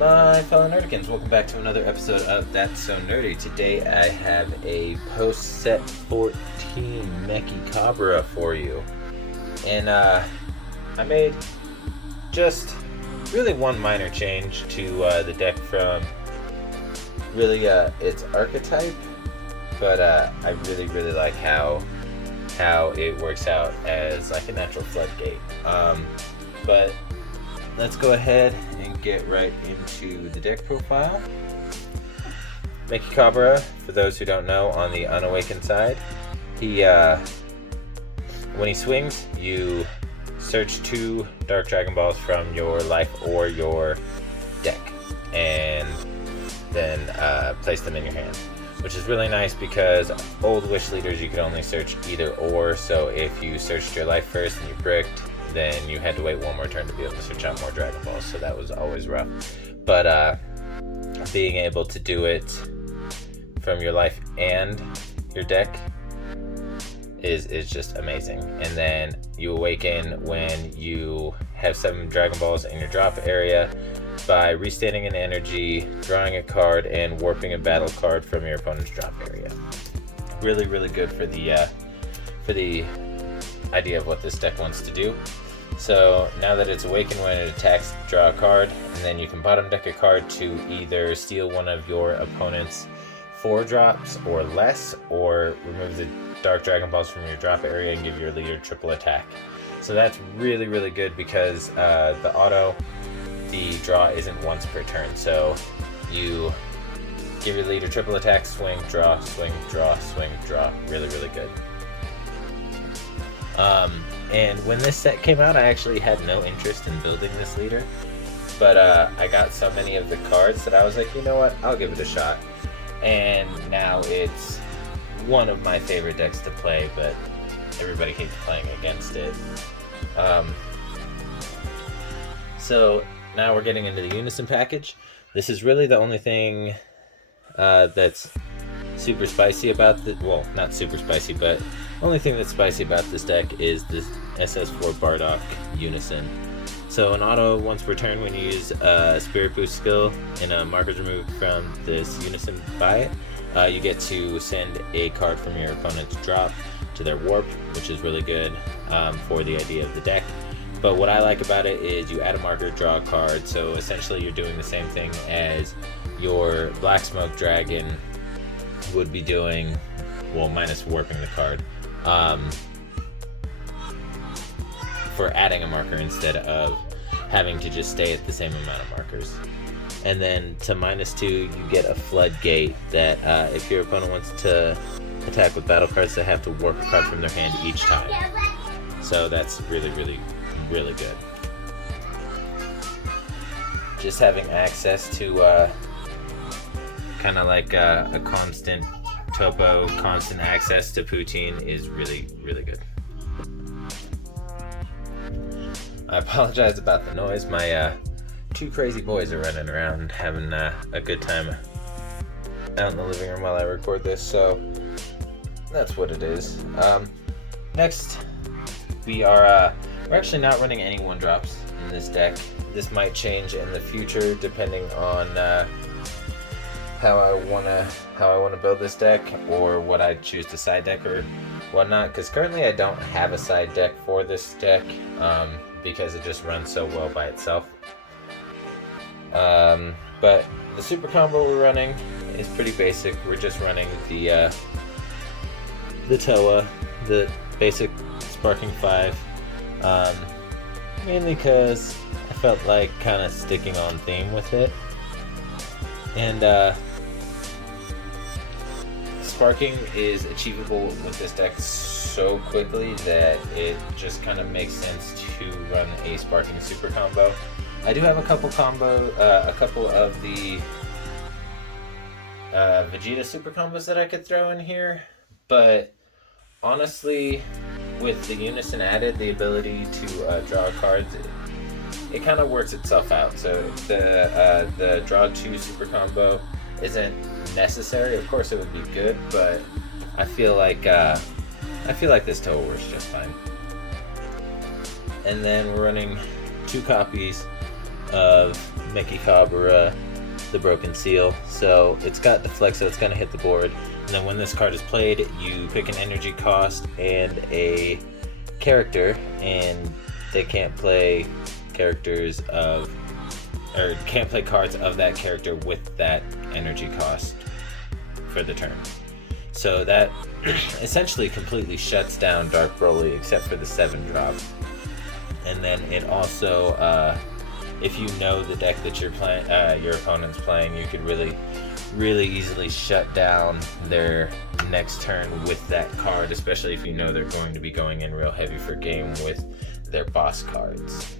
My fellow Nerdikins, welcome back to another episode of That's So Nerdy. Today I have a post-set 14 Mechikabura for you. And I made just really one minor change to the deck from really its archetype. But I really like how it works out as like a natural floodgate. But let's go ahead and get right into the deck profile. Mechikabura, for those who don't know, on the Unawakened side, he when he swings, you search 2 Dark Dragon Balls from your life or your deck, and then place them in your hand, which is really nice because old Wish Leaders you could only search either or. So if you searched your life first and you bricked, then you had to wait one more turn to be able to search out more Dragon Balls, so that was always rough. But being able to do it from your life and your deck is just amazing. And then you awaken when you have 7 Dragon Balls in your drop area by restaining an energy, drawing a card, and warping a battle card from your opponent's drop area. Really good for the idea of what this deck wants to do. So now that it's awakened, when it attacks, draw a card, and then you can bottom deck a card to either steal one of your opponent's 4 drops or less, or remove the Dark Dragon Balls from your drop area and give your leader triple attack. So that's really good because the auto, the draw isn't once per turn. So you give your leader triple attack, swing, draw, swing, draw, swing, draw. Really good. And when this set came out, I actually had no interest in building this leader, but I got so many of the cards that I was like, you know what, I'll give it a shot. And now it's one of my favorite decks to play, but everybody keeps playing against it. So now we're getting into the Unison package. This is really the only thing that's super spicy about the, well, not super spicy, but only thing that's spicy about this deck is this SS4 Bardock Unison. So an auto once per turn, when you use a Spirit Boost skill and a marker's removed from this Unison by it, you get to send a card from your opponent's drop to their warp, which is really good for the idea of the deck. But what I like about it is you add a marker, draw a card, so essentially you're doing the same thing as your Black Smoke Dragon would be doing, well, minus warping the card, for adding a marker instead of having to just stay at the same amount of markers. And then to -2, you get a floodgate that if your opponent wants to attack with battle cards, they have to warp a card from their hand each time. So that's really good. Just having access to kind of like a constant topo, constant access to Poutine is really good. I apologize about the noise. My 2 crazy boys are running around having a good time out in the living room while I record this, so that's what it is. Next, we're actually not running any 1-drops in this deck. This might change in the future depending on how I wanna build this deck, or what I choose to side deck or whatnot. Because currently I don't have a side deck for this deck, because it just runs so well by itself. But the super combo we're running is pretty basic. We're just running the Toa, the basic Sparking 5, mainly because I felt like kind of sticking on theme with it. And Sparking is achievable with this deck so quickly that it just kind of makes sense to run a Sparking super combo. I do have a couple of the Vegeta super combos that I could throw in here, but honestly, with the Unison added, the ability to draw cards, it kind of works itself out. So the draw 2 super combo isn't necessary. Of course, it would be good, but I feel like this Toa works just fine. And then we're running 2 copies of Mechikabura, the Broken Seal. So it's got Deflect, so it's going to hit the board. And then when this card is played, you pick an energy cost and a character, and they can't play characters of, or can't play cards of that character with that energy cost for the turn. So that essentially completely shuts down Dark Broly except for the 7-drop. And then it also, if you know the deck that you're playing, your opponent's playing, you could really easily shut down their next turn with that card, especially if you know they're going to be going in real heavy for game with their boss cards.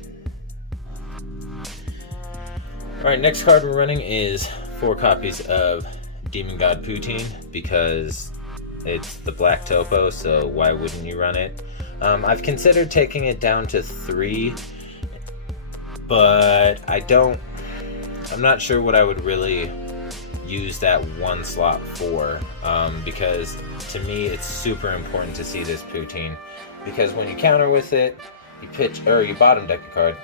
Alright, next card we're running is 4 copies of Demon God Poutine, because it's the black topo, so why wouldn't you run it? I've considered taking it down to 3, but I'm not sure what I would really use that 1 slot for, because to me it's super important to see this Poutine, because when you counter with it, you bottom deck a card,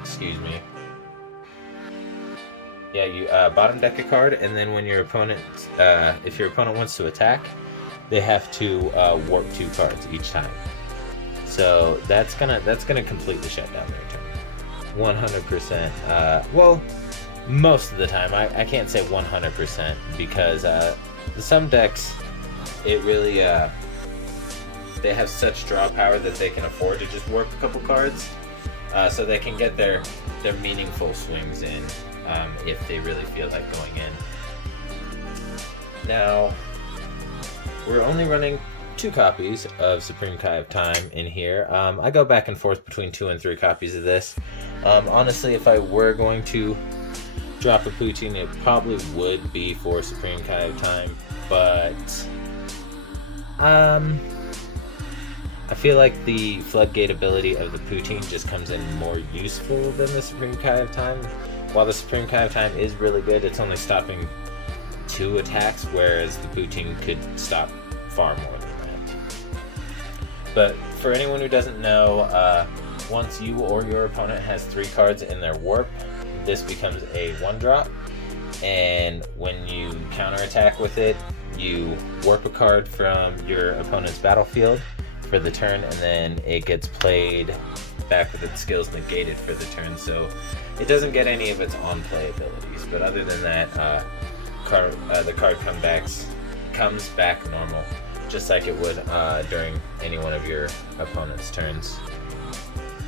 excuse me. Yeah, you bottom deck a card, and then when your opponent, if your opponent wants to attack, they have to warp 2 cards each time. So that's gonna completely shut down their turn, 100%. Well, most of the time. I can't say 100% because some decks, it really they have such draw power that they can afford to just warp a couple cards, so they can get their meaningful swings in. If they really feel like going in. Now, we're only running 2 copies of Supreme Kai of Time in here. I go back and forth between 2 and 3 copies of this. Honestly, if I were going to drop a Poutine, it probably would be for Supreme Kai of Time, but I feel like the floodgate ability of the Poutine just comes in more useful than the Supreme Kai of Time. While the Supreme Kai of Time is really good, it's only stopping 2 attacks, whereas the Poutine could stop far more than that. But for anyone who doesn't know, once you or your opponent has 3 cards in their warp, this becomes a 1-drop, and when you counterattack with it, you warp a card from your opponent's battlefield for the turn, and then it gets played back with its skills negated for the turn, so it doesn't get any of its on-play abilities. But other than that, the card comes back normal, just like it would during any one of your opponent's turns.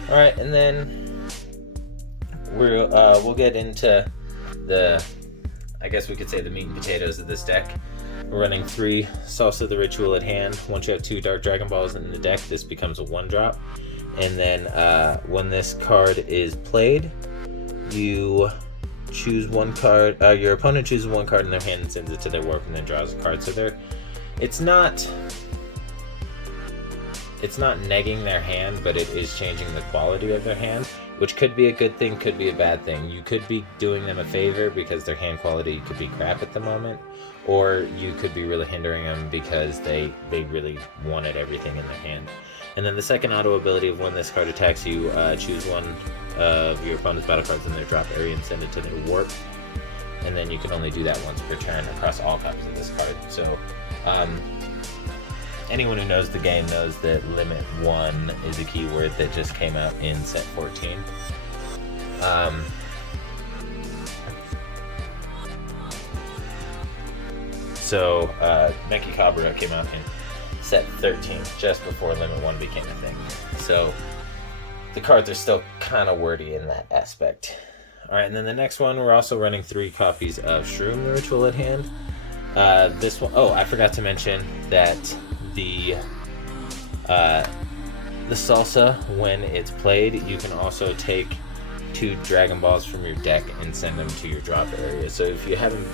Alright, and then we'll get into I guess we could say the meat and potatoes of this deck. We're running 3 Salsa the Ritual at hand. Once you have 2 Dark Dragon Balls in the deck, this becomes a 1-drop. And then when this card is played, you choose 1 card. Your opponent chooses 1 card in their hand and sends it to their warp, and then draws a card. So it's not negging their hand, but it is changing the quality of their hand, which could be a good thing, could be a bad thing. You could be doing them a favor because their hand quality could be crap at the moment, or you could be really hindering them because they really wanted everything in their hand. And then the second auto ability of when this card attacks you, choose 1 of your opponent's battle cards in their drop area and send it to their warp. And then you can only do that once per turn across all copies of this card. So anyone who knows the game knows that Limit 1 is a keyword that just came out in set 14. So Mechikabura came out in set 13, just before Limit 1 became a thing. So the cards are still kind of wordy in that aspect. Alright, and then the next one, we're also running 3 copies of Shroom the Ritual at hand. This one, I forgot to mention that the Salsa, when it's played, you can also take 2 Dragon Balls from your deck and send them to your drop area. So if you haven't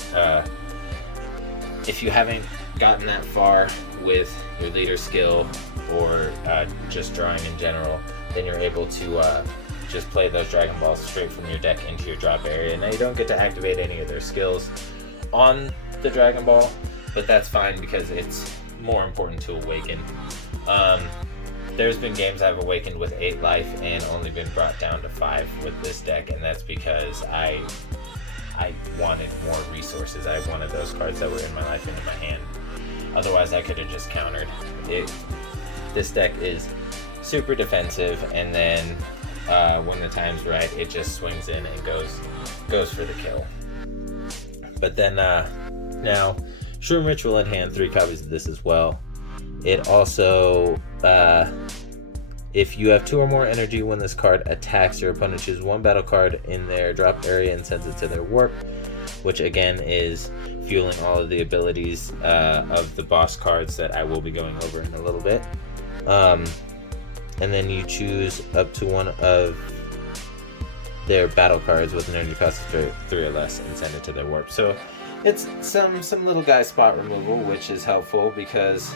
gotten that far with your leader skill or just drawing in general, then you're able to just play those Dragon Balls straight from your deck into your drop area. Now you don't get to activate any of their skills on the Dragon Ball, but that's fine because it's more important to awaken. there's been games I've awakened with 8 life and only been brought down to 5 with this deck, and that's because I wanted more resources. I wanted those cards that were in my life into my hand. Otherwise, I could have just countered it. This deck is super defensive, and then when the time's right, it just swings in and goes for the kill. But then now, Shroom Ritual in hand, 3 copies of this as well. It also, if you have 2 or more energy when this card attacks, your opponent chooses 1 battle card in their drop area and sends it to their warp, which again is fueling all of the abilities of the boss cards that I will be going over in a little bit. And then you choose up to 1 of their battle cards with an energy cost of 3 or less and send it to their warp. So it's some little guy spot removal, which is helpful because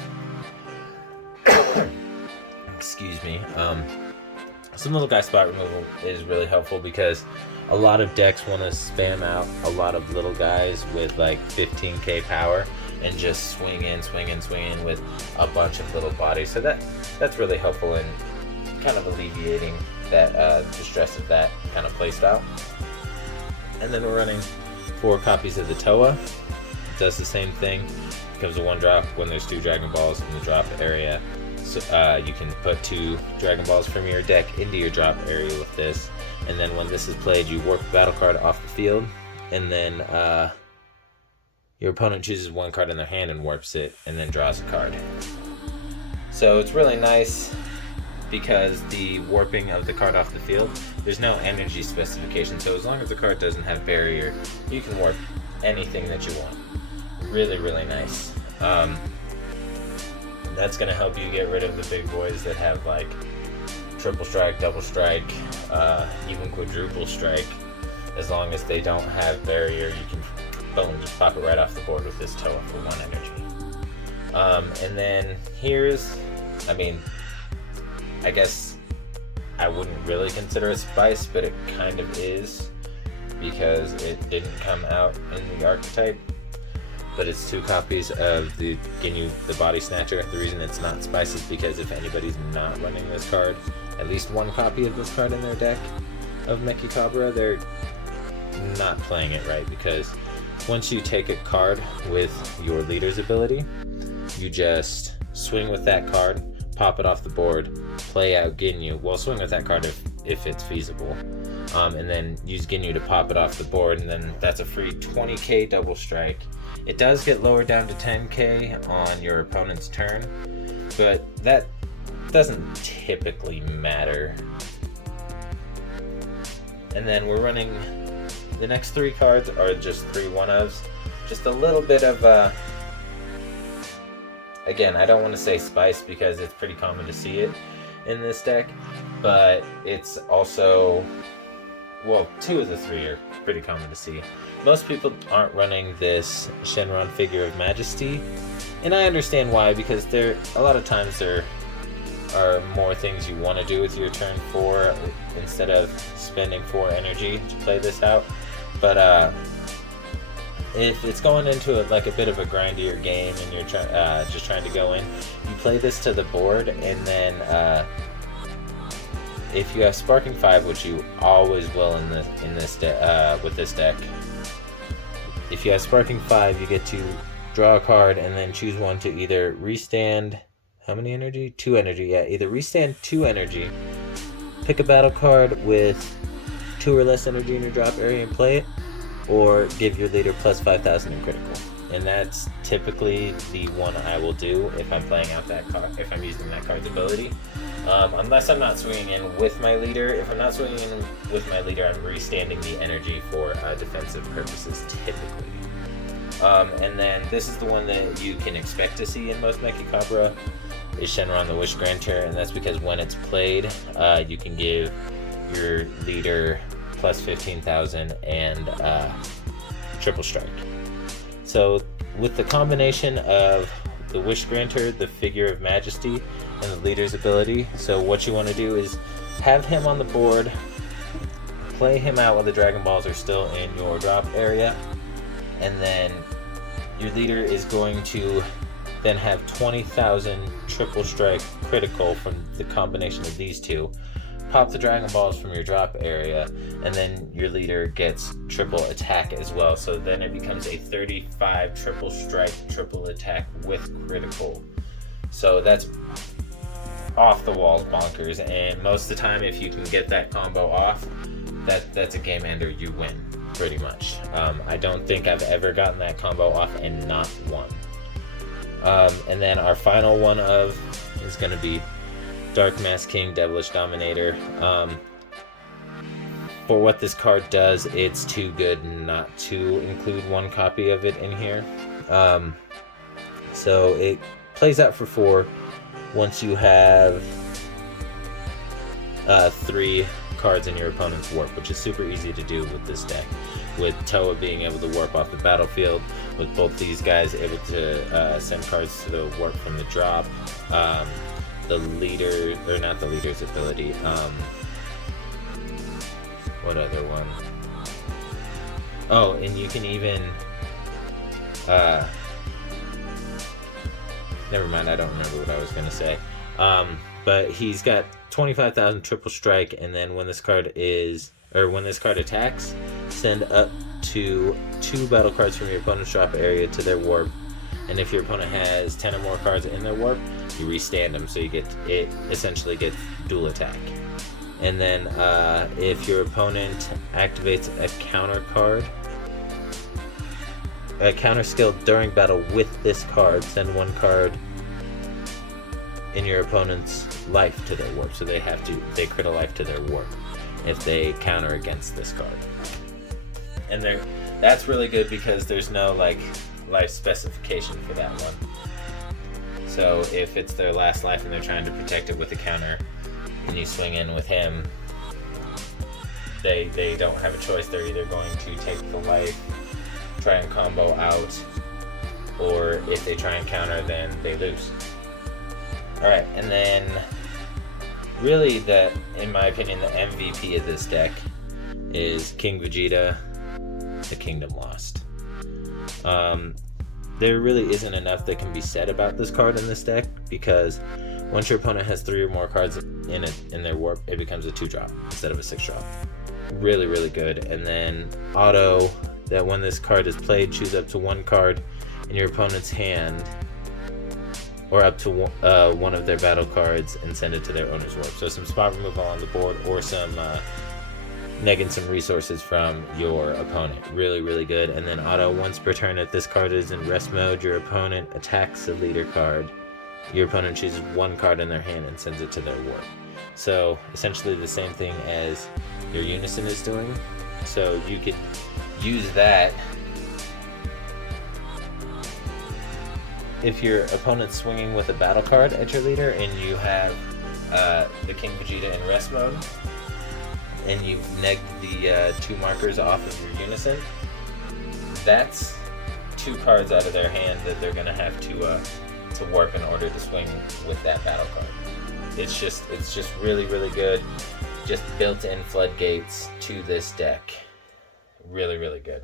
excuse me, some little guy spot removal is really helpful because a lot of decks want to spam out a lot of little guys with like 15k power and just swing in with a bunch of little bodies. So that's really helpful in kind of alleviating that the stress of that kind of playstyle. And then we're running 4 copies of the Toa. It does the same thing. Becomes a 1-drop when there's 2 Dragon Balls in the drop area. So you can put 2 Dragon Balls from your deck into your drop area with this. And then when this is played, you warp a battle card off the field, and then your opponent chooses 1 card in their hand and warps it, and then draws a card. So it's really nice because the warping of the card off the field, there's no energy specification, so as long as the card doesn't have barrier, you can warp anything that you want. Really, really nice. That's going to help you get rid of the big boys that have like triple strike, double strike, even quadruple strike. As long as they don't have barrier, you can boom, just pop it right off the board with this Toa for 1 energy. And then here's, I guess I wouldn't really consider it spice, but it kind of is because it didn't come out in the archetype. But it's 2 copies of the Ginyu, the Body Snatcher. The reason it's not spice is because if anybody's not running this card, at least 1 copy of this card in their deck of Mechikabura, they're not playing it right, because once you take a card with your leader's ability, you just swing with that card, pop it off the board, play out Ginyu. Well, swing with that card if it's feasible. And then use Ginyu to pop it off the board, and then that's a free 20k double strike. It does get lowered down to 10k on your opponent's turn, but that doesn't typically matter. And then we're running, the next 3 cards are just 3 1-ofs. Just a little bit of, again, I don't want to say spice because it's pretty common to see it in this deck, but it's also, well, 2 of the 3 are pretty common to see. Most people aren't running this Shenron Figure of Majesty, and I understand why, because a lot of times there are more things you want to do with your turn 4 instead of spending 4 energy to play this out. But if it's going into like a bit of a grindier game and you're just trying to go in, you play this to the board, and then if you have Sparking 5, which you always will with this deck, if you have Sparking 5, you get to draw a card and then choose 1 to either restand, how many energy? 2 energy, yeah. Either restand 2 energy, pick a battle card with 2 or less energy in your drop area and play it, or give your leader plus 5,000 in critical. And that's typically the one I will do if I'm playing out that card, if I'm using that card's ability. Unless I'm not swinging in with my leader. If I'm not swinging in with my leader, I'm restanding the energy for defensive purposes typically. And then this is the one that you can expect to see in most Mechikabura, is Shenron the Wish Granter, and that's because when it's played, you can give your leader plus 15,000 and triple strike. So with the combination of the Wish Granter, the Figure of Majesty, and the leader's ability, so what you want to do is have him on the board, play him out while the Dragon Balls are still in your drop area, and then your leader is going to then have 20,000 triple strike critical from the combination of these two. Pop the Dragon Balls from your drop area, and then your leader gets triple attack as well. So then it becomes a 35 triple strike, triple attack with critical. So that's off the walls bonkers, and most of the time if you can get that combo off, that's a game ender. You win, pretty much. I don't think I've ever gotten that combo off and not won. And then our final one is going to be Dark Mask King, Devilish Dominator. For what this card does, it's too good not to include one copy of it in here. So it plays out for 4 once you have 3 cards in your opponent's warp, which is super easy to do with this deck. With Toa being able to warp off the battlefield, with both these guys able to send cards to the warp from the drop. The leader, or not the leader's ability, what other one? Oh, and you can even, never mind, I don't remember what I was going to say. But he's got 25,000 triple strike, and then when this card attacks, send up to 2 battle cards from your opponent's drop area to their warp. And if your opponent has 10 or more cards in their warp, you restand them, so it essentially gets dual attack. And then if your opponent activates a counter skill during battle with this card, send 1 card in your opponent's life to their warp. So they crit a life to their warp if they counter against this card. And that's really good because there's no life specification for that one. So if it's their last life and they're trying to protect it with a counter, and you swing in with him, they don't have a choice. They're either going to take the life, try and combo out, or if they try and counter, then they lose. Alright, and then really in my opinion, the MVP of this deck is King Vegeta, The Kingdom Lost. There really isn't enough that can be said about this card in this deck, because once your opponent has 3 or more cards in their warp, it becomes a 2-drop instead of a 6-drop. Really, really good. And then auto, that when this card is played, choose up to 1 card in your opponent's hand, or up to one of their battle cards, and send it to their owner's warp. So some spot removal on the board, or some negging some resources from your opponent. Really, really good. And then auto, once per turn, if this card is in rest mode, your opponent attacks the leader card. Your opponent chooses 1 card in their hand and sends it to their warp. So essentially the same thing as your Unison is doing. So you could use that if your opponent's swinging with a battle card at your leader and you have the King Vegeta in rest mode, and you've negged the 2 markers off of your Unison. That's 2 cards out of their hand that they're going to have to warp in order to swing with that battle card. It's just really, really good. Just built-in floodgates to this deck. Really, really good.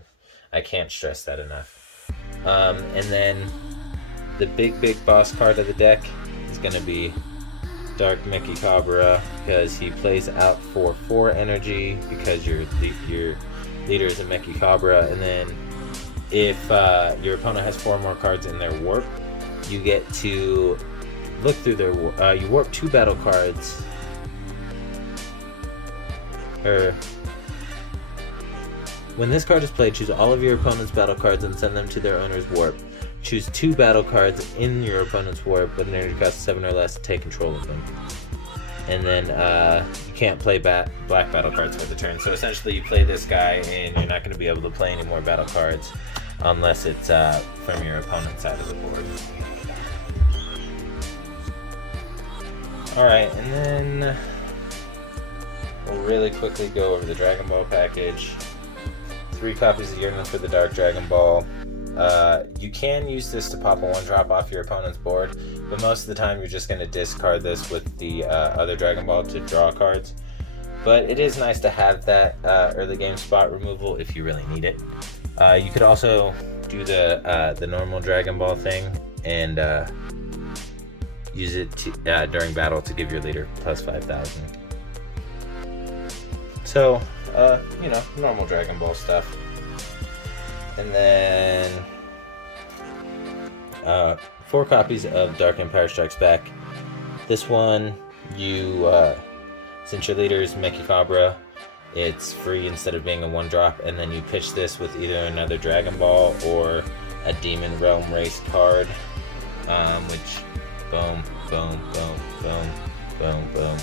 I can't stress that enough. And then the big boss card of the deck is going to be Dark Mechikabura, because he plays out for 4 energy because your leader is a Mechikabura. And then if your opponent has 4 more cards in their warp, you get to look through their warp. You warp 2 battle cards. When this card is played, choose all of your opponent's battle cards and send them to their owner's warp. Choose 2 battle cards in your opponent's warp with an energy cost 7 or less to take control of them. And then you can't play black battle cards for the turn. So essentially you play this guy and you're not going to be able to play any more battle cards unless it's from your opponent's side of the board. Alright, and then we'll really quickly go over the Dragon Ball package. 3 copies of Yearning for the Dark Dragon Ball. You can use this to pop a 1-drop off your opponent's board, but most of the time you're just going to discard this with the other Dragon Ball to draw cards. But it is nice to have that early game spot removal if you really need it. You could also do the normal Dragon Ball thing and use it during battle to give your leader plus 5,000. So, normal Dragon Ball stuff. And then 4 copies of Dark Empire Strikes Back. This one, since your leader is Mechikabura, it's free instead of being a 1-drop, and then you pitch this with either another Dragon Ball or a Demon Realm Race card, which boom, boom, boom, boom, boom, boom.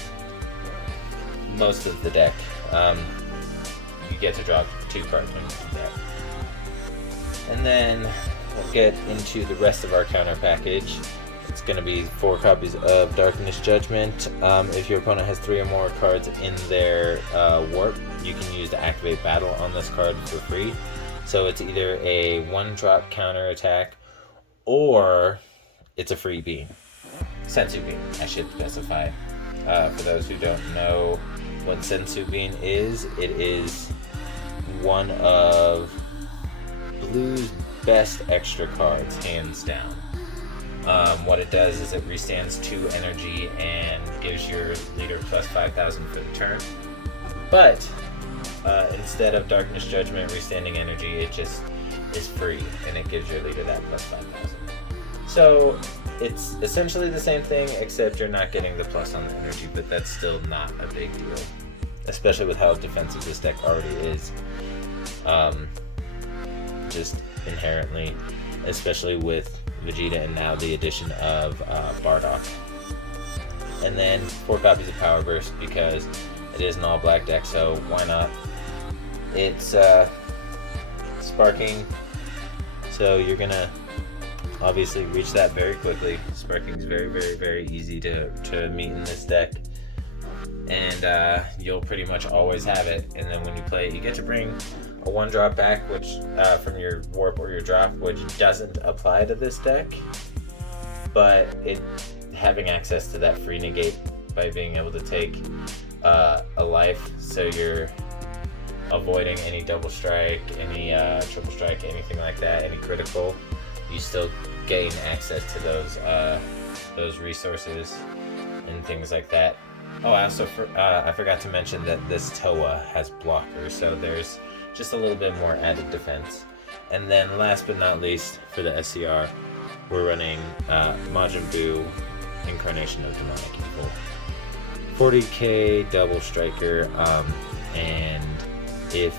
Most of the deck, you get to draw 2 cards when you do that. And then we'll get into the rest of our counter package. It's going to be 4 copies of Darkness Judgment. If your opponent has 3 or more cards in their warp, you can use to activate battle on this card for free. So it's either a 1-drop counter attack, or it's a free beam. Sensu Bean, I should specify. For those who don't know what Sensu Bean is, it is one of Blue's best extra cards, hands down. What it does is it restands 2 energy and gives your leader plus 5,000 for the turn. But instead of Darkness Judgment restanding energy, it just is free and it gives your leader that plus 5,000. So it's essentially the same thing, except you're not getting the plus on the energy, but that's still not a big deal, especially with how defensive this deck already is. Just inherently, especially with Vegeta and now the addition of Bardock. And then 4 copies of Power Burst, because it is an all-black deck, so why not? It's Sparking, so you're gonna obviously reach that very quickly. Sparking is very, very, very easy to meet in this deck, and you'll pretty much always have it. And then when you play it, you get to bring a 1-drop back, which from your warp or your drop, which doesn't apply to this deck, but it having access to that free negate by being able to take a life, so you're avoiding any double strike, any triple strike, anything like that, any critical, you still gain access to those resources and things like that. Oh, I also I forgot to mention that this Toa has blockers, so there's just a little bit more added defense. And then last but not least, for the SCR, we're running Majin Buu, Incarnation of Demonic Evil. 40k double striker, and if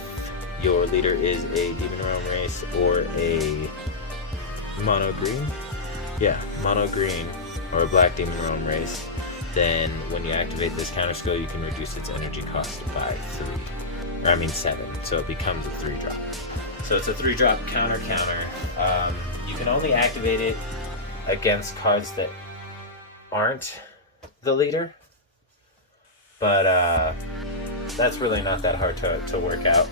your leader is a Demon Realm race or a mono green, or a black Demon Realm race, then when you activate this counter skill, you can reduce its energy cost by 7, so it becomes a 3-drop. So it's a 3-drop counter. You can only activate it against cards that aren't the leader, but that's really not that hard to work out.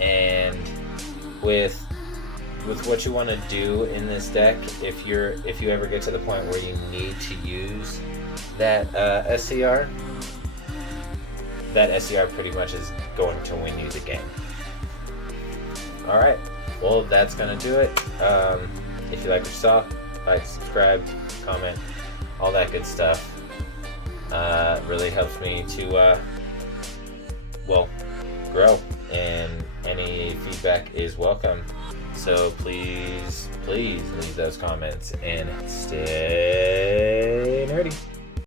And with what you want to do in this deck, if you ever get to the point where you need to use that SCR, that SCR pretty much is going to win you the game. Alright, well, that's going to do it. If you like what you saw, like, subscribe, comment, all that good stuff. Really helps me to, grow, and any feedback is welcome. So please leave those comments and stay nerdy.